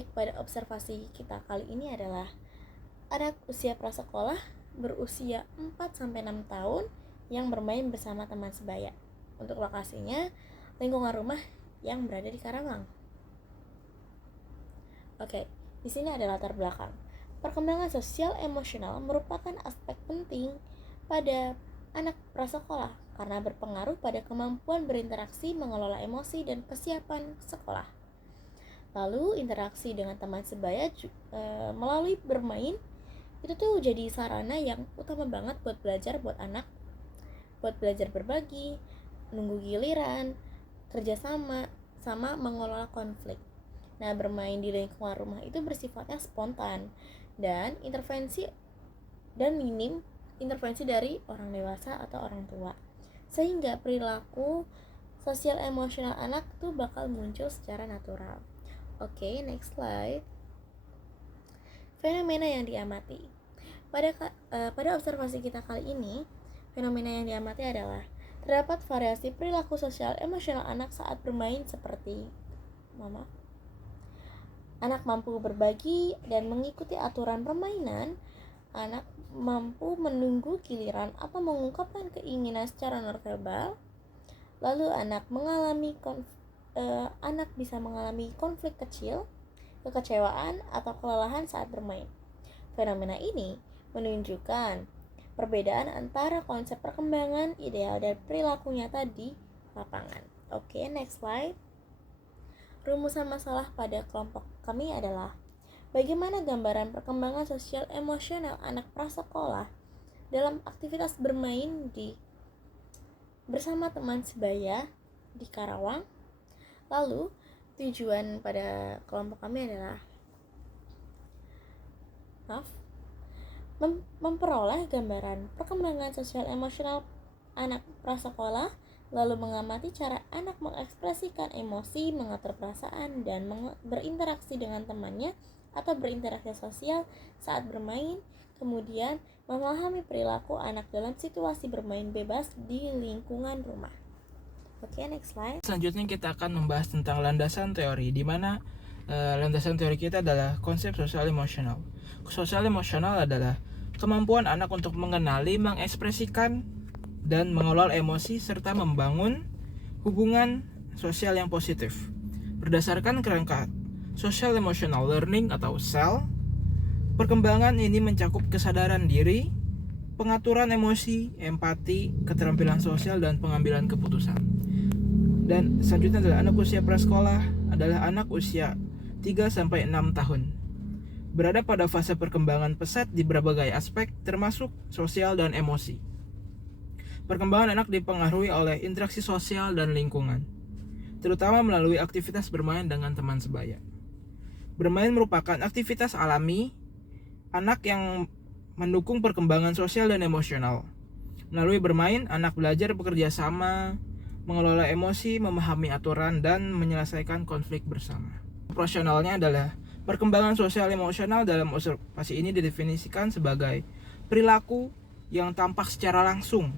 subjek pada observasi kita kali ini adalah anak usia prasekolah berusia 4-6 tahun yang bermain bersama teman sebaya. Untuk lokasinya, lingkungan rumah yang berada di Karawang. Oke, di sini ada latar belakang. Perkembangan sosial emosional merupakan aspek penting pada anak prasekolah karena berpengaruh pada kemampuan berinteraksi, mengelola emosi, dan kesiapan sekolah. Lalu interaksi dengan teman sebaya melalui bermain itu tuh jadi sarana yang utama banget buat belajar buat anak, buat belajar berbagi, nunggu giliran, kerjasama, sama mengelola konflik. Nah, bermain di lingkungan rumah itu bersifatnya spontan dan minim intervensi dari orang dewasa atau orang tua, sehingga perilaku sosial emosional anak tuh bakal muncul secara natural. Oke, next slide. Fenomena yang diamati. Pada observasi kita kali ini, fenomena yang diamati adalah terdapat variasi perilaku sosial emosional anak saat bermain seperti anak mampu berbagi dan mengikuti aturan permainan, anak mampu menunggu giliran atau mengungkapkan keinginan secara nonverbal. Lalu anak bisa mengalami konflik kecil, kekecewaan atau kelelahan saat bermain. Fenomena ini menunjukkan perbedaan antara konsep perkembangan ideal dan perilaku nyata di lapangan. Oke, next slide. Rumusan masalah pada kelompok kami adalah bagaimana gambaran perkembangan sosial emosional anak prasekolah dalam aktivitas bermain bersama teman sebaya di Karawang. Lalu tujuan pada kelompok kami adalah memperoleh gambaran perkembangan sosial emosional anak prasekolah, lalu mengamati cara anak mengekspresikan emosi, mengatur perasaan, dan berinteraksi dengan temannya atau berinteraksi sosial saat bermain, kemudian memahami perilaku anak dalam situasi bermain bebas di lingkungan rumah. Oke, next slide. Selanjutnya kita akan membahas tentang landasan teori, di mana landasan teori kita adalah konsep sosial emosional. Sosial emosional adalah kemampuan anak untuk mengenali, mengekspresikan, dan mengelola emosi serta membangun hubungan sosial yang positif. Berdasarkan kerangka social emotional learning atau SEL, perkembangan ini mencakup kesadaran diri, pengaturan emosi, empati, keterampilan sosial, dan pengambilan keputusan. Dan selanjutnya adalah anak usia prasekolah adalah anak usia 3-6 tahun. Berada pada fase perkembangan pesat di berbagai aspek termasuk sosial dan emosi. Perkembangan anak dipengaruhi oleh interaksi sosial dan lingkungan, terutama melalui aktivitas bermain dengan teman sebaya. Bermain merupakan aktivitas alami anak yang mendukung perkembangan sosial dan emosional. Melalui bermain, anak belajar bekerja sama, mengelola emosi, memahami aturan, dan menyelesaikan konflik bersama. Operasionalnya adalah perkembangan sosial emosional dalam observasi ini didefinisikan sebagai perilaku yang tampak secara langsung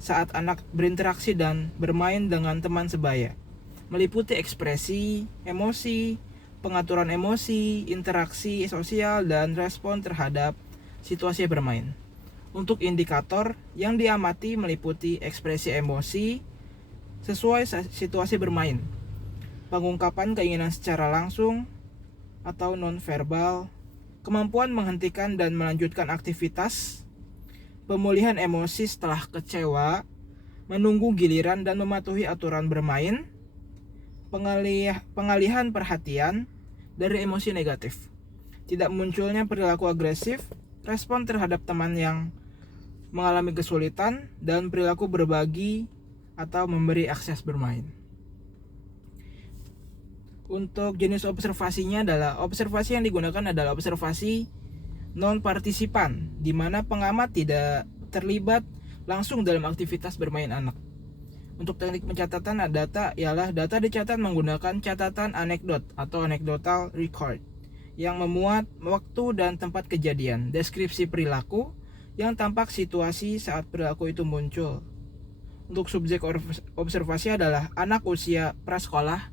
saat anak berinteraksi dan bermain dengan teman sebaya, meliputi ekspresi, emosi, pengaturan emosi, interaksi sosial, dan respon terhadap situasi bermain. Untuk indikator yang diamati meliputi ekspresi emosi sesuai situasi bermain, pengungkapan keinginan secara langsung atau nonverbal, kemampuan menghentikan dan melanjutkan aktivitas, pemulihan emosi setelah kecewa, menunggu giliran dan mematuhi aturan bermain, pengalihan perhatian dari emosi negatif, tidak munculnya perilaku agresif, respon terhadap teman yang mengalami kesulitan, dan perilaku berbagi atau memberi akses bermain. Untuk jenis observasinya adalah observasi yang digunakan adalah observasi non-partisipan, di mana pengamat tidak terlibat langsung dalam aktivitas bermain anak. Untuk teknik pencatatan data ialah data dicatat menggunakan catatan anekdot atau anecdotal record yang memuat waktu dan tempat kejadian, deskripsi perilaku yang tampak situasi saat perilaku itu muncul. Untuk subjek observasi adalah anak usia prasekolah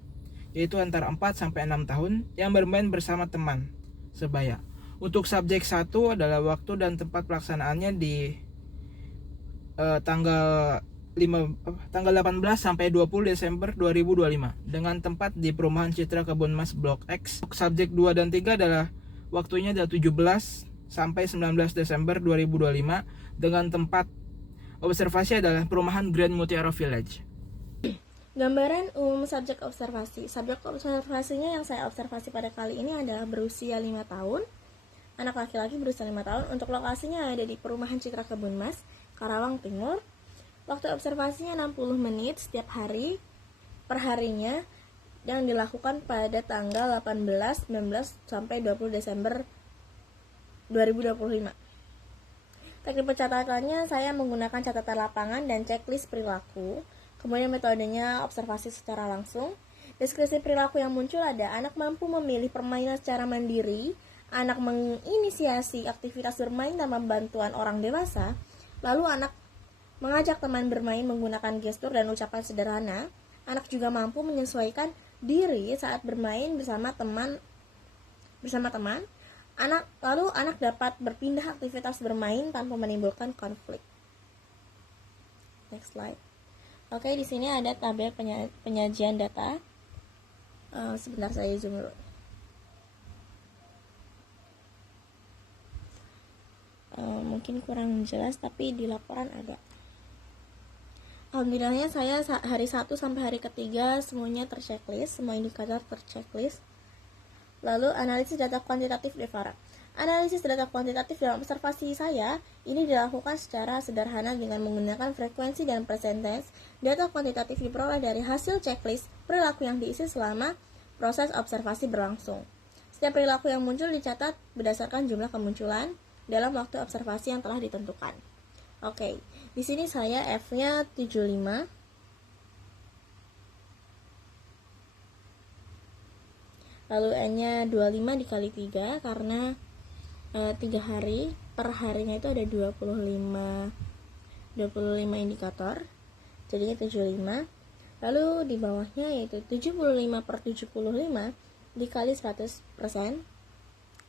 yaitu antara 4 sampai 6 tahun yang bermain bersama teman sebaya. Untuk subjek 1 adalah waktu dan tempat pelaksanaannya di tanggal 18 sampai 20 Desember 2025 dengan tempat di Perumahan Citra Kebun Mas Blok X. Subjek 2 dan 3 adalah waktunya dari 17 sampai 19 Desember 2025 dengan tempat observasi adalah Perumahan Grand Mutiara Village. Gambaran umum subjek observasi. Subjek observasinya yang saya observasi pada kali ini adalah berusia 5 tahun. Anak laki-laki berusia 5 tahun. Untuk lokasinya ada di Perumahan Citra Kebun Mas, Karawang Timur. Waktu observasinya 60 menit setiap hari per harinya yang dilakukan pada tanggal 18, 19 sampai 20 Desember 2025. Teknik pencatatannya saya menggunakan catatan lapangan dan checklist perilaku. Kemudian metodenya observasi secara langsung. Deskripsi perilaku yang muncul ada anak mampu memilih permainan secara mandiri, anak menginisiasi aktivitas bermain tanpa bantuan orang dewasa, lalu anak mengajak teman bermain menggunakan gestur dan ucapan sederhana. Anak juga mampu menyesuaikan diri saat bermain bersama teman. Lalu anak dapat berpindah aktivitas bermain tanpa menimbulkan konflik. Next slide. Oke, di sini ada tabel penyajian data. Sebentar saya zoom dulu. Mungkin kurang jelas tapi di laporan ada. Alhamdulillahnya saya hari 1 sampai hari ketiga semuanya terchecklist, semua indikator terchecklist. Lalu analisis data kuantitatif Devara. Analisis data kuantitatif dalam observasi saya ini dilakukan secara sederhana dengan menggunakan frekuensi dan persentase. Data kuantitatif diperoleh dari hasil checklist perilaku yang diisi selama proses observasi berlangsung. Setiap perilaku yang muncul dicatat berdasarkan jumlah kemunculan dalam waktu observasi yang telah ditentukan. Oke, di sini saya F-nya 75. Lalu N-nya 25 dikali 3 karena 3 hari per harinya itu ada 25 indikator. Jadinya 75. Lalu di bawahnya yaitu 75 per 75 dikali 100%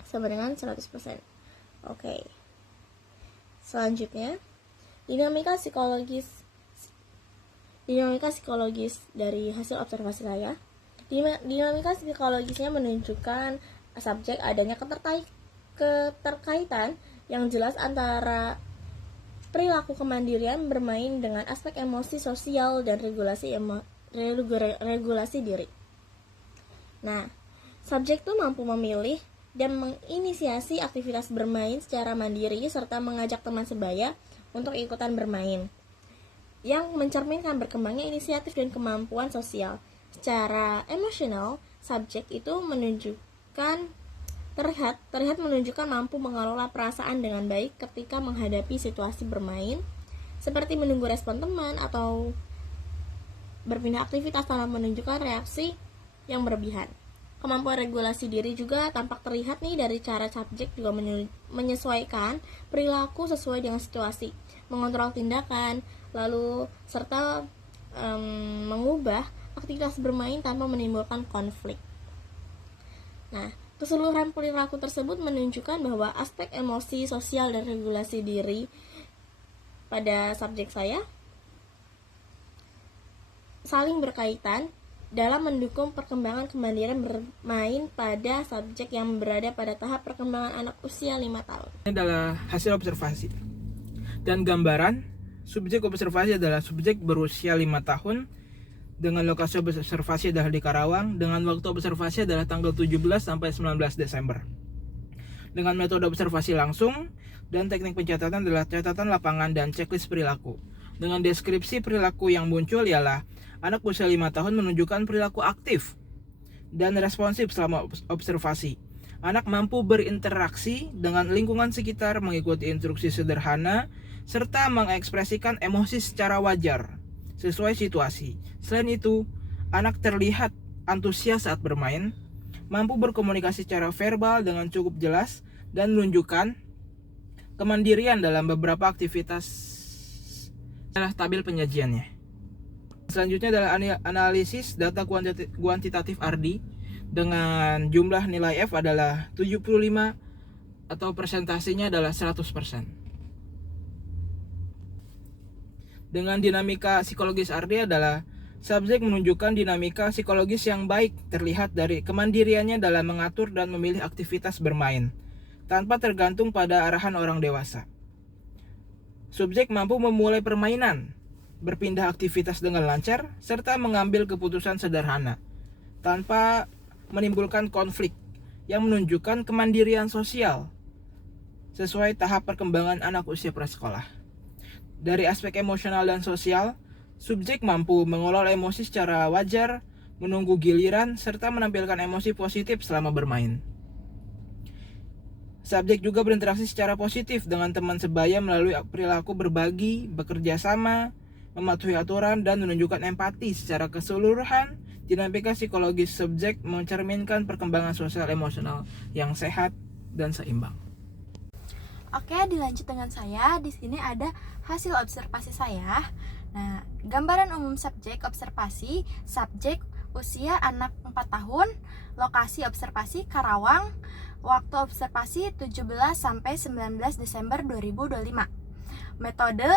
sama dengan 100%. Oke. Selanjutnya dinamika psikologis dari hasil observasi saya. Dinamika psikologisnya menunjukkan subjek adanya keterkaitan yang jelas antara perilaku kemandirian bermain dengan aspek emosi sosial dan regulasi diri. Nah, subjek itu mampu memilih dan menginisiasi aktivitas bermain secara mandiri serta mengajak teman sebaya untuk ikutan bermain, yang mencerminkan berkembangnya inisiatif dan kemampuan sosial. Secara emosional, subjek itu terlihat menunjukkan mampu mengelola perasaan dengan baik ketika menghadapi situasi bermain, seperti menunggu respon teman atau berpindah aktivitas tanpa menunjukkan reaksi yang berlebihan. Kemampuan regulasi diri juga tampak terlihat nih dari cara subjek juga menyesuaikan perilaku sesuai dengan situasi, mengontrol tindakan, lalu serta mengubah aktivitas bermain tanpa menimbulkan konflik. Nah, keseluruhan perilaku tersebut menunjukkan bahwa aspek emosi, sosial, dan regulasi diri pada subjek saya saling berkaitan dalam mendukung perkembangan kemandirian bermain pada subjek yang berada pada tahap perkembangan anak usia 5 tahun. Ini adalah hasil observasi. Dan gambaran subjek observasi adalah subjek berusia 5 tahun dengan lokasi observasi adalah di Karawang, dengan waktu observasi adalah tanggal 17 sampai 19 Desember. Dengan metode observasi langsung dan teknik pencatatan adalah catatan lapangan dan checklist perilaku. Dengan deskripsi perilaku yang muncul ialah anak usia 5 tahun menunjukkan perilaku aktif dan responsif selama observasi. Anak mampu berinteraksi dengan lingkungan sekitar, mengikuti instruksi sederhana, serta mengekspresikan emosi secara wajar sesuai situasi. Selain itu, anak terlihat antusias saat bermain, mampu berkomunikasi secara verbal dengan cukup jelas, dan menunjukkan kemandirian dalam beberapa aktivitas. Adalah tabel penyajiannya. Selanjutnya adalah analisis data kuantitatif RD dengan jumlah nilai F adalah 75 atau presentasinya adalah 100%. Dengan dinamika psikologis RD adalah subjek menunjukkan dinamika psikologis yang baik terlihat dari kemandiriannya dalam mengatur dan memilih aktivitas bermain tanpa tergantung pada arahan orang dewasa. Subjek mampu memulai permainan, berpindah aktivitas dengan lancar, serta mengambil keputusan sederhana tanpa menimbulkan konflik yang menunjukkan kemandirian sosial sesuai tahap perkembangan anak usia prasekolah. Dari aspek emosional dan sosial, subjek mampu mengelola emosi secara wajar, menunggu giliran, serta menampilkan emosi positif selama bermain. Subjek juga berinteraksi secara positif dengan teman sebaya melalui perilaku berbagi, bekerja sama, mematuhi aturan, dan menunjukkan empati. Secara keseluruhan, dinamika psikologis subjek mencerminkan perkembangan sosial emosional yang sehat dan seimbang. Oke, dilanjut dengan saya. Di sini ada hasil observasi saya. Nah, gambaran umum subjek observasi, subjek usia anak 4 tahun, lokasi observasi Karawang, waktu observasi 17 sampai 19 Desember 2025. Metode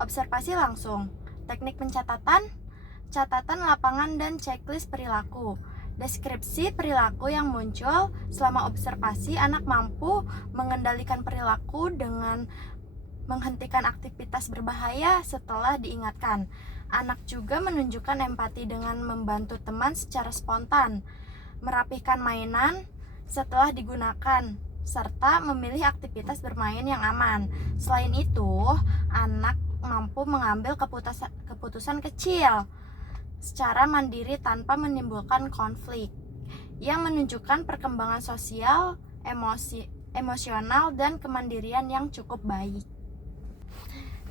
observasi langsung, teknik pencatatan, catatan lapangan dan checklist perilaku. Deskripsi perilaku yang muncul selama observasi. Anak mampu mengendalikan perilaku dengan menghentikan aktivitas berbahaya setelah diingatkan. Anak juga menunjukkan empati dengan membantu teman secara spontan, merapihkan mainan setelah digunakan, serta memilih aktivitas bermain yang aman. Selain itu, anak mampu mengambil keputusan kecil secara mandiri tanpa menimbulkan konflik, yang menunjukkan perkembangan sosial, emosional, dan kemandirian yang cukup baik.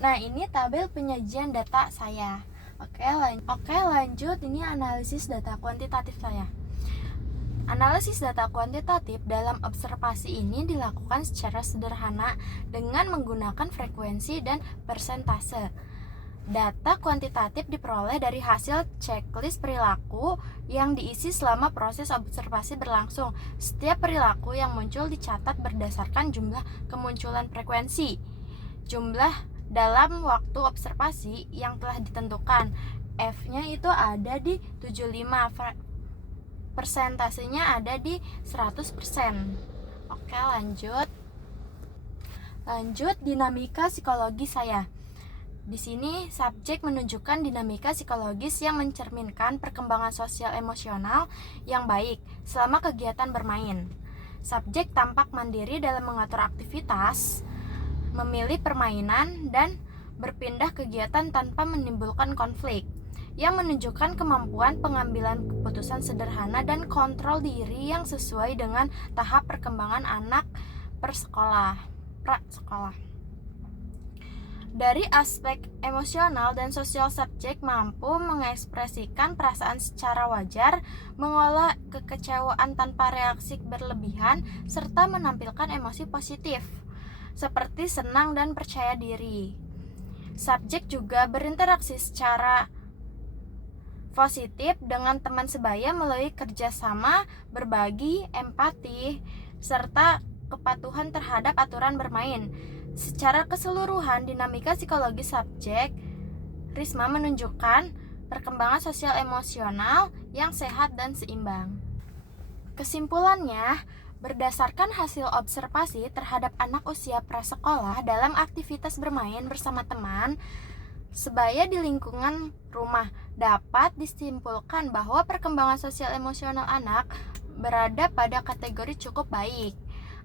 Nah, ini tabel penyajian data saya. Oke, lanjut. Ini analisis data kuantitatif saya. Analisis data kuantitatif dalam observasi ini dilakukan secara sederhana dengan menggunakan frekuensi dan persentase. Data kuantitatif diperoleh dari hasil checklist perilaku yang diisi selama proses observasi berlangsung. Setiap perilaku yang muncul dicatat berdasarkan jumlah kemunculan frekuensi, jumlah dalam waktu observasi yang telah ditentukan. F-nya itu ada di 75, persentasenya ada di 100%. Oke, lanjut dinamika psikologi saya. Di sini subjek menunjukkan dinamika psikologis yang mencerminkan perkembangan sosial emosional yang baik selama kegiatan bermain. Subjek tampak mandiri dalam mengatur aktivitas, memilih permainan, dan berpindah kegiatan tanpa menimbulkan konflik, yang menunjukkan kemampuan pengambilan keputusan sederhana dan kontrol diri yang sesuai dengan tahap perkembangan anak prasekolah. Dari aspek emosional dan sosial, subjek mampu mengekspresikan perasaan secara wajar, mengolah kekecewaan tanpa reaksi berlebihan, serta menampilkan emosi positif seperti senang dan percaya diri. Subjek juga berinteraksi secara positif dengan teman sebaya melalui kerjasama, berbagi, empati, serta kepatuhan terhadap aturan bermain. Secara keseluruhan, dinamika psikologi subjek Risma menunjukkan perkembangan sosial emosional yang sehat dan seimbang. Kesimpulannya, berdasarkan hasil observasi terhadap anak usia prasekolah dalam aktivitas bermain bersama teman sebaya di lingkungan rumah, dapat disimpulkan bahwa perkembangan sosial emosional anak berada pada kategori cukup baik.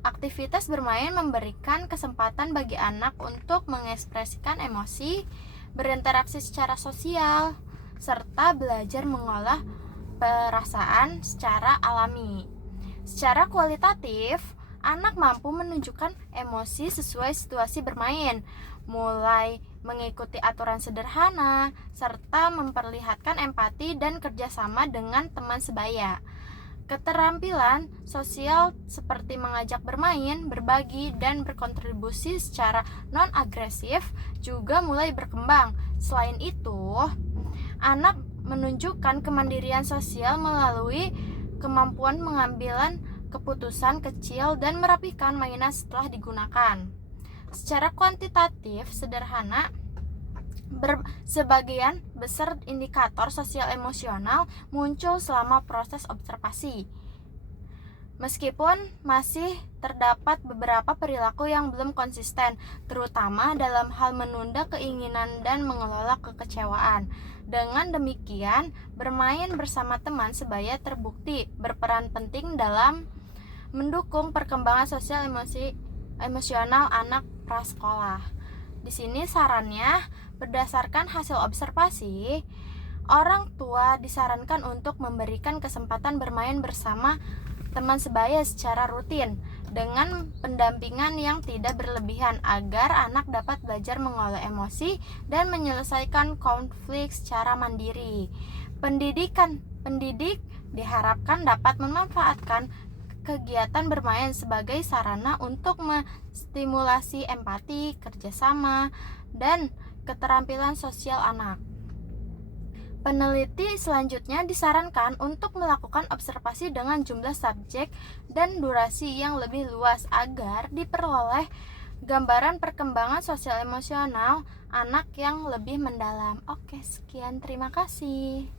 Aktivitas bermain memberikan kesempatan bagi anak untuk mengekspresikan emosi, berinteraksi secara sosial, serta belajar mengolah perasaan secara alami. Secara kualitatif, anak mampu menunjukkan emosi sesuai situasi bermain, mulai mengikuti aturan sederhana, serta memperlihatkan empati dan kerjasama dengan teman sebaya. Keterampilan sosial seperti mengajak bermain, berbagi, dan berkontribusi secara non-agresif juga mulai berkembang. Selain itu, Anak menunjukkan kemandirian sosial melalui kemampuan mengambil keputusan kecil dan merapikan mainan setelah digunakan. Secara kuantitatif sederhana, sebagian besar indikator sosial emosional muncul selama proses observasi. Meskipun masih terdapat beberapa perilaku yang belum konsisten, terutama dalam hal menunda keinginan dan mengelola kekecewaan. Dengan demikian, bermain bersama teman sebaya terbukti berperan penting dalam mendukung perkembangan sosial emosional anak prasekolah. Di sini sarannya, berdasarkan hasil observasi, orang tua disarankan untuk memberikan kesempatan bermain bersama teman sebaya secara rutin dengan pendampingan yang tidak berlebihan agar anak dapat belajar mengelola emosi dan menyelesaikan konflik secara mandiri. Pendidik diharapkan dapat memanfaatkan kegiatan bermain sebagai sarana untuk menstimulasi empati, kerjasama, dan keterampilan sosial anak. Peneliti selanjutnya disarankan untuk melakukan observasi dengan jumlah subjek dan durasi yang lebih luas agar diperoleh gambaran perkembangan sosial emosional anak yang lebih mendalam. Oke, sekian, terima kasih.